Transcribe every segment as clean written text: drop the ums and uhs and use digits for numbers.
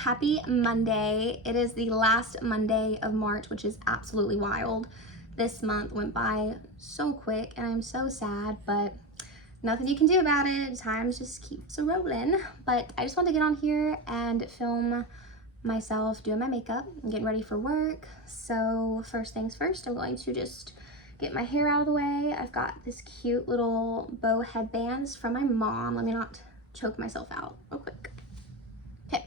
happy Monday. It is the last Monday of March, which is absolutely wild. This month went by so quick and I'm so sad, but nothing you can do about it. Time just keeps rolling. But I just wanted to get on here and film myself doing my makeup and getting ready for work. So first things first, I'm going to just get my hair out of the way. I've got this cute little bow headbands from my mom. Let me not choke myself out real quick. Okay,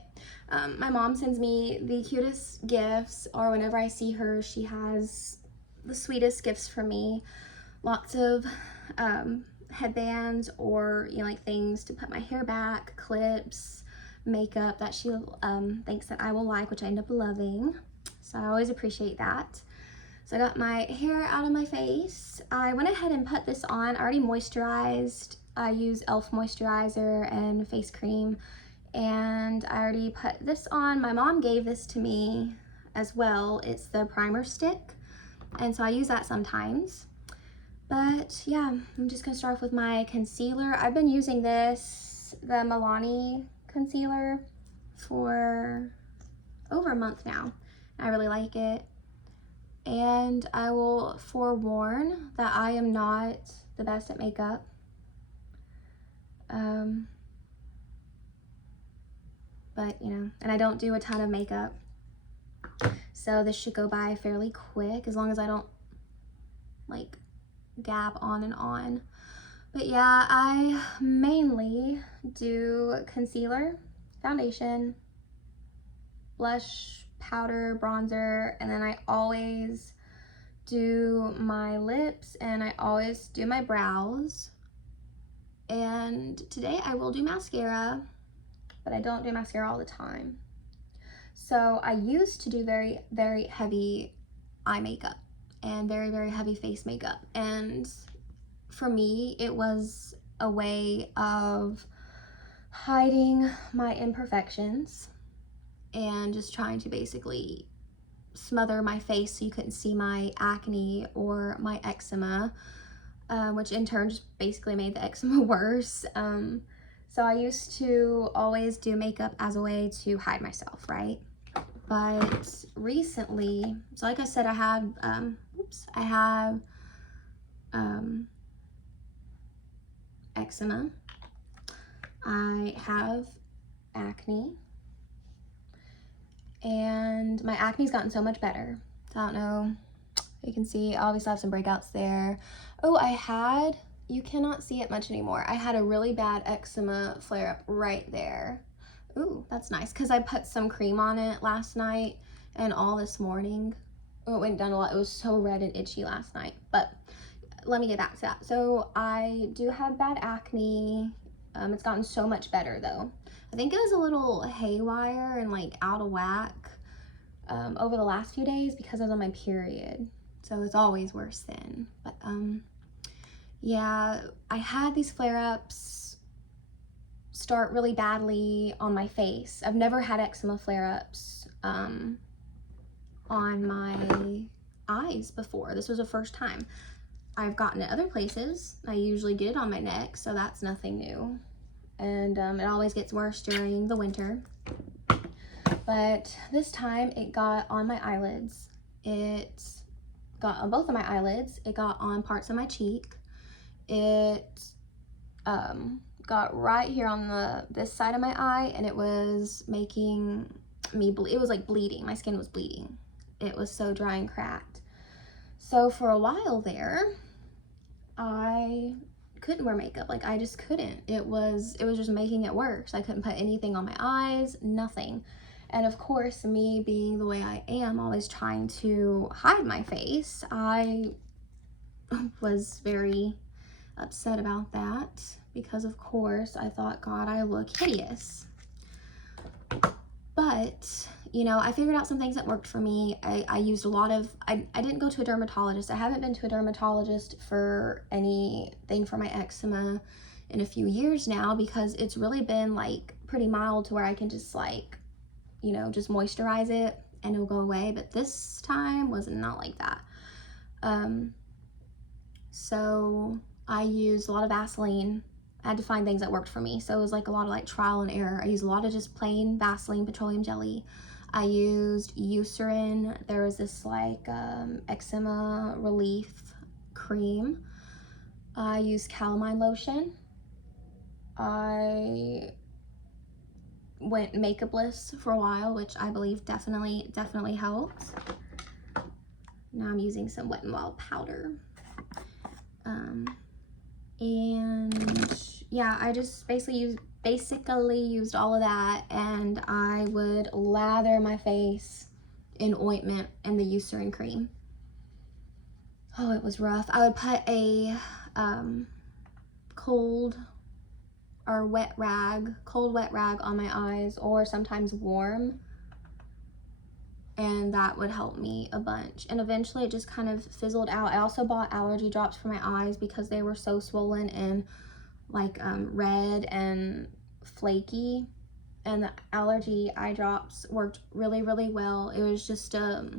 my mom sends me the cutest gifts, or whenever I see her, she has the sweetest gifts for me. Lots of headbands, or like things to put my hair back, clips, makeup that she thinks that I will like, which I end up loving. So I always appreciate that. So I got my hair out of my face. I went ahead and put this on. I already moisturized. I use e.l.f. moisturizer and face cream, and I already put this on. My mom gave this to me as well. It's the primer stick, and so I use that sometimes. But yeah, I'm just gonna start off with my concealer. I've been using this, the Milani concealer, for over a month now. I really like it. And I will forewarn that I am not the best at makeup. But and I don't do a ton of makeup. So this should go by fairly quick, as long as I don't like gab on and on. But yeah, I mainly do concealer, foundation, blush, powder, bronzer, and then I always do my lips and I always do my brows. And today I will do mascara, but I don't do mascara all the time. So I used to do very, very heavy eye makeup and very, very heavy face makeup. And for me, it was a way of hiding my imperfections and just trying to basically smother my face so you couldn't see my acne or my eczema, which in turn just basically made the eczema worse. So I used to always do makeup as a way to hide myself, right? But recently, so like I said, I have eczema, I have acne, and my acne's gotten so much better. So I don't know, you can see I obviously have some breakouts there. Oh, you cannot see it much anymore. I had a really bad eczema flare up right there. Ooh, that's nice, because I put some cream on it last night and all this morning. Oh, it went down a lot. It was so red and itchy last night. But let me get back to that. So I do have bad acne. It's gotten so much better though. I think it was a little haywire and like out of whack over the last few days because I was on my period. So it's always worse then. But yeah, I had these flare-ups start really badly on my face. I've never had eczema flare-ups on my eyes before. This was the first time. I've gotten it other places. I usually get it on my neck, so that's nothing new. And it always gets worse during the winter. But this time it got on my eyelids. It got on both of my eyelids. It got on parts of my cheek. It got right here on this side of my eye, and it was making me bleed. It was like bleeding. My skin was bleeding. It was so dry and cracked. So for a while there, I couldn't wear makeup. Like, I just couldn't. It was just making it worse. I couldn't put anything on my eyes, nothing. And of course, me being the way I am, always trying to hide my face, I was very upset about that, because of course I thought, God, I look hideous. But I figured out some things that worked for me. I used a lot of, I didn't go to a dermatologist. I haven't been to a dermatologist for anything for my eczema in a few years now, because it's really been like pretty mild to where I can just like, just moisturize it and it'll go away. But this time was not like that. So I used a lot of Vaseline I had to find things that worked for me. So it was like a lot of like trial and error. I used a lot of just plain Vaseline petroleum jelly. I used Eucerin. There was this like eczema relief cream. I used calamine lotion. I went makeupless for a while, which I believe definitely helps. Now I'm using some Wet n Wild powder. And yeah, I just basically used all of that, and I would lather my face in ointment and the Eucerin cream. Oh, it was rough. I would put a cold wet rag on my eyes, or sometimes warm, and that would help me a bunch. And eventually it just kind of fizzled out. I also bought allergy drops for my eyes because they were so swollen and like red and flaky, and the allergy eye drops worked really well. It was just a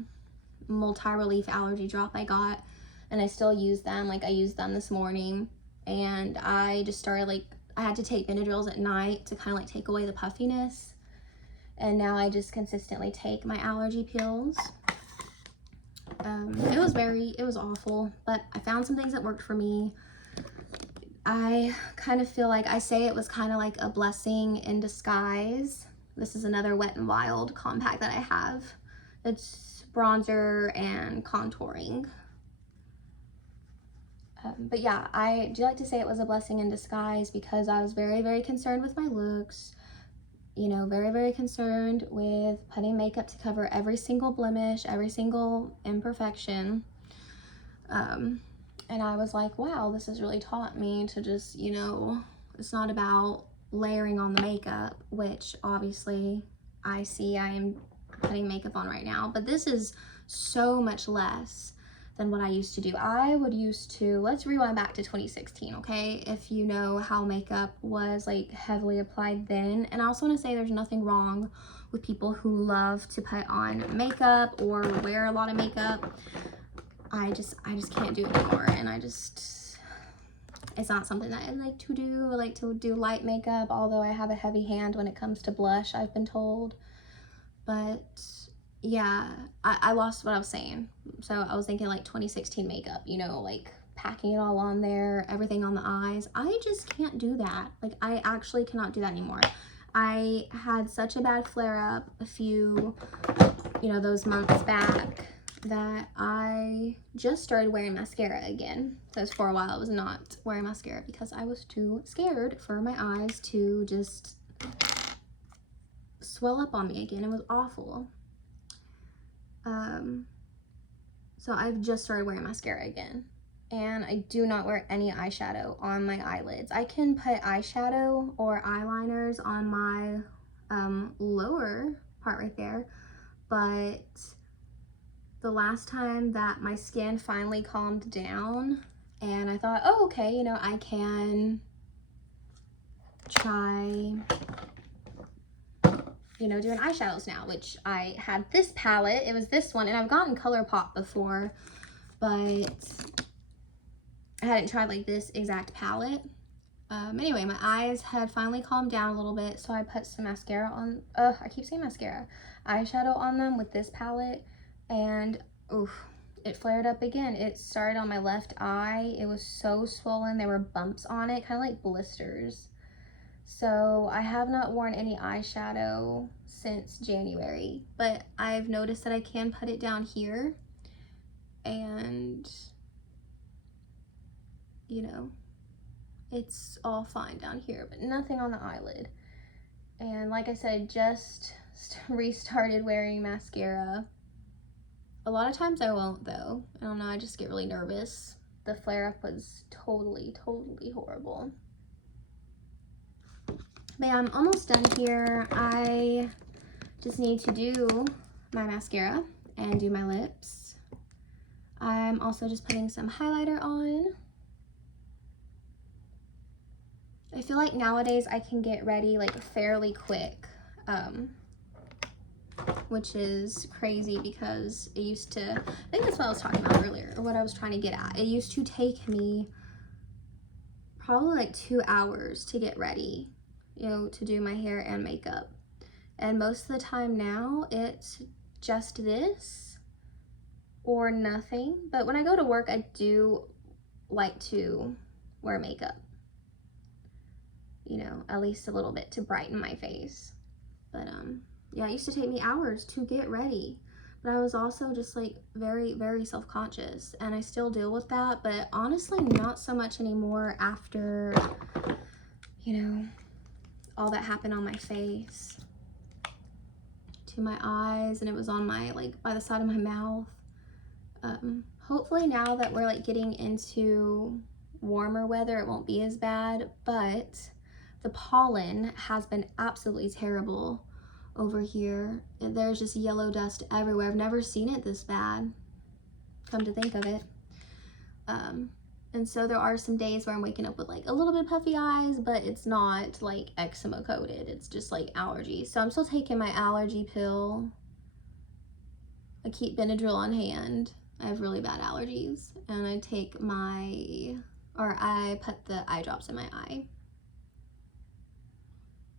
multi-relief allergy drop I got, and I still use them. Like I used them this morning, and I just started like, I had to take Benadryls at night to kind of like take away the puffiness. And now I just consistently take my allergy pills. It was awful, but I found some things that worked for me. I kind of feel like, I say it was kind of like a blessing in disguise. This is another Wet n Wild compact that I have. It's bronzer and contouring. But yeah, I do like to say it was a blessing in disguise because I was very concerned with my looks. You know, very concerned with putting makeup to cover every single blemish, every single imperfection. And I was like, wow, this has really taught me to just, you know, it's not about layering on the makeup, which obviously I see I am putting makeup on right now, but this is so much less than what I used to do. I would used to, let's rewind back to 2016, okay? If you know how makeup was like heavily applied then. And I also want to say there's nothing wrong with people who love to put on makeup or wear a lot of makeup. I just can't do it anymore, and it's not something that I like to do. I like to do light makeup, although I have a heavy hand when it comes to blush, I've been told. But yeah, I lost what I was saying. So I was thinking like 2016 makeup, you know, like packing it all on there, everything on the eyes. I just can't do that. Like I actually cannot do that anymore. I had such a bad flare up a few, you know, those months back, that I just started wearing mascara again. So for a while I was not wearing mascara because I was too scared for my eyes to just swell up on me again. It was awful. So I've just started wearing mascara again, and I do not wear any eyeshadow on my eyelids. I can put eyeshadow or eyeliners on my lower part right there, but the last time that my skin finally calmed down and I thought, oh, okay, you know, I can try, you know, doing eyeshadows now, which I had this palette. It was this one, and I've gotten ColourPop before, but I hadn't tried like this exact palette. Anyway, my eyes had finally calmed down a little bit, so I put some mascara on, I keep saying mascara, eyeshadow on them with this palette, and oof, it flared up again. It started on my left eye. It was so swollen. There were bumps on it, kind of like blisters. So I have not worn any eyeshadow since January, but I've noticed that I can put it down here, and you know, it's all fine down here, but nothing on the eyelid. And like I said, just restarted wearing mascara. A lot of times I won't though. I don't know, I just get really nervous. The flare up was totally horrible. But yeah, I'm almost done here. I just need to do my mascara and do my lips. I'm also just putting some highlighter on. I feel like nowadays I can get ready like fairly quick, which is crazy because it used to, I think that's what I was talking about earlier, or what I was trying to get at. It used to take me probably like 2 hours to get ready, you know, to do my hair and makeup. And most of the time now it's just this or nothing. But when I go to work, I do like to wear makeup, you know, at least a little bit to brighten my face. But yeah, it used to take me hours to get ready. But I was also just like very, very self-conscious, and I still deal with that, but honestly not so much anymore after, you know, all that happened on my face, to my eyes, and it was on my, like, by the side of my mouth. Hopefully now that we're like getting into warmer weather, it won't be as bad, but the pollen has been absolutely terrible over here. There's just yellow dust everywhere. I've never seen it this bad, come to think of it. And so there are some days where I'm waking up with like a little bit puffy eyes, but it's not like eczema coated. It's just like allergies. So I'm still taking my allergy pill. I keep Benadryl on hand. I have really bad allergies. And I take I put the eye drops in my eye.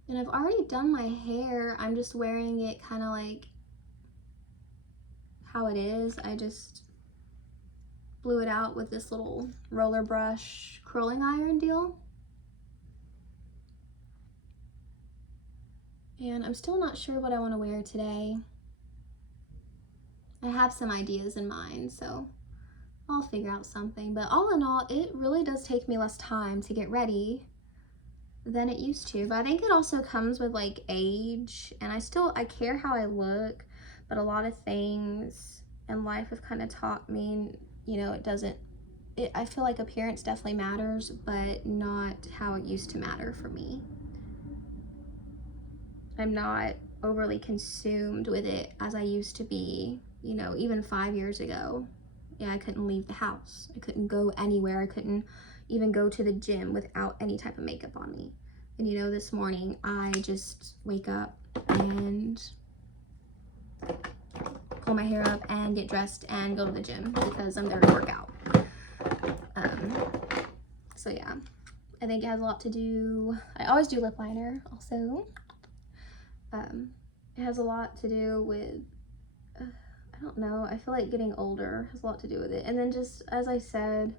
And I've already done my hair. I'm just wearing it kind of like how it is. I just blew it out with this little roller brush curling iron deal. And I'm still not sure what I want to wear today. I have some ideas in mind, so I'll figure out something. But all in all, it really does take me less time to get ready than it used to. But I think it also comes with like age, and I care how I look, but a lot of things in life have kind of taught me, you know, I feel like appearance definitely matters, but not how it used to matter for me. I'm not overly consumed with it as I used to be, you know, even 5 years ago. Yeah, I couldn't leave the house. I couldn't go anywhere. I couldn't even go to the gym without any type of makeup on me. And you know, this morning I just wake up and pull my hair up and get dressed and go to the gym because I'm there to work out. So yeah, I think it has a lot to do. I always do lip liner also. It has a lot to do with, I don't know, I feel like getting older has a lot to do with it. And then just, as I said,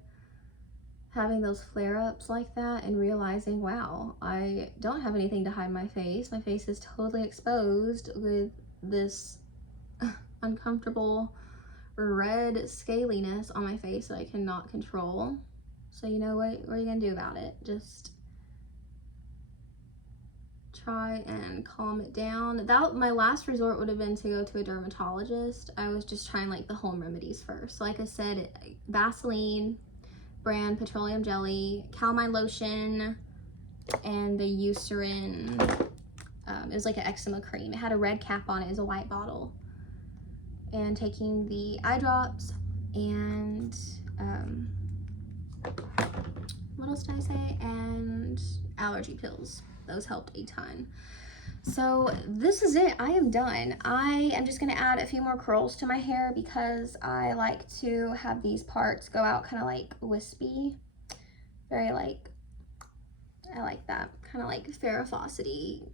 having those flare-ups like that and realizing, wow, I don't have anything to hide my face. My face is totally exposed with this uncomfortable red scaliness on my face that I cannot control. So you know what are you gonna do about it? Just try and calm it down. My last resort would have been to go to a dermatologist. I was just trying like the home remedies first. So like I said, Vaseline brand petroleum jelly, calamine lotion, and the Eucerin. It was like an eczema cream. It had a red cap on it. It was a white bottle. And taking the eye drops and what else did I say? And allergy pills. Those helped a ton. So this is it. I am done. I am just going to add a few more curls to my hair because I like to have these parts go out kind of like wispy. Very like, I like that kind of like Farrah Fawcett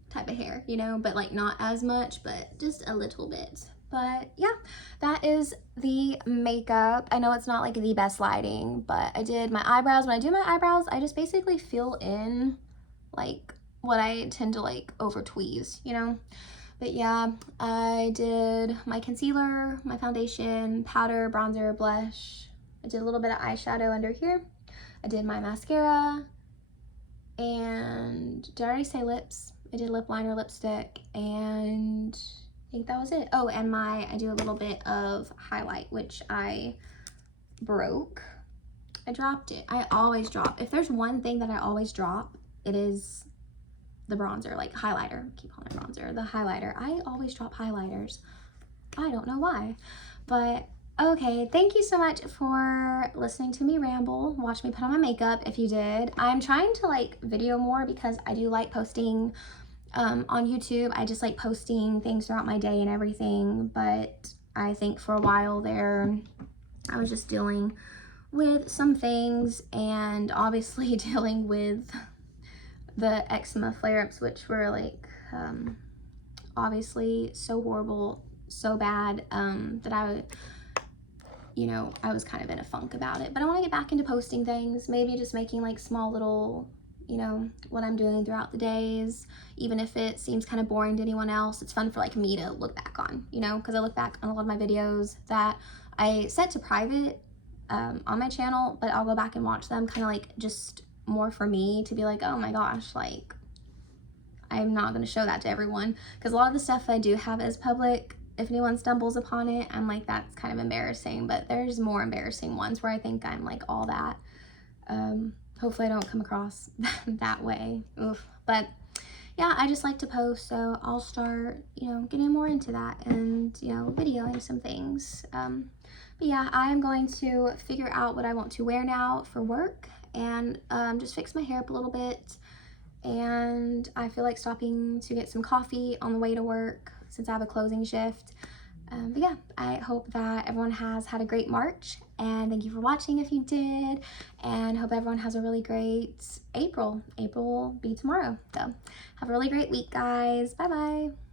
type of hair, you know, but like not as much, but just a little bit. But yeah, that is the makeup. I know it's not like the best lighting, but I did my eyebrows. When I do my eyebrows, I just basically fill in like what I tend to like over tweeze, you know. But yeah, I did my concealer, my foundation, powder, bronzer, blush. I did a little bit of eyeshadow under here. I did my mascara, and did I already say lips? I did lip liner, lipstick, and I think that was it. Oh, and I do a little bit of highlight, which I broke. I dropped it. I always drop. If there's one thing that I always drop, it is the bronzer, like highlighter. I keep calling it bronzer. The highlighter. I always drop highlighters. I don't know why. But okay, thank you so much for listening to me ramble. Watch me put on my makeup if you did. I'm trying to like video more because I do like posting on YouTube. I just like posting things throughout my day and everything. But I think for a while there, I was just dealing with some things, and obviously dealing with the eczema flare-ups, which were like obviously so horrible, so bad, that I was kind of in a funk about it. But I want to get back into posting things, maybe just making like small little, what I'm doing throughout the days, even if it seems kind of boring to anyone else. It's fun for like me to look back on, because I look back on a lot of my videos that I set to private on my channel, but I'll go back and watch them kind of like just more for me to be like, oh my gosh, like I'm not going to show that to everyone, because a lot of the stuff I do have is public. If anyone stumbles upon it, I'm like, that's kind of embarrassing, but there's more embarrassing ones where I think I'm like all that. Hopefully I don't come across that way. Oof. But yeah, I just like to post, so I'll start, getting more into that and, videoing some things. But yeah, I'm going to figure out what I want to wear now for work, and just fix my hair up a little bit. And I feel like stopping to get some coffee on the way to work since I have a closing shift. But yeah, I hope that everyone has had a great March, and thank you for watching if you did, and hope everyone has a really great April. April will be tomorrow, so have a really great week, guys. Bye bye.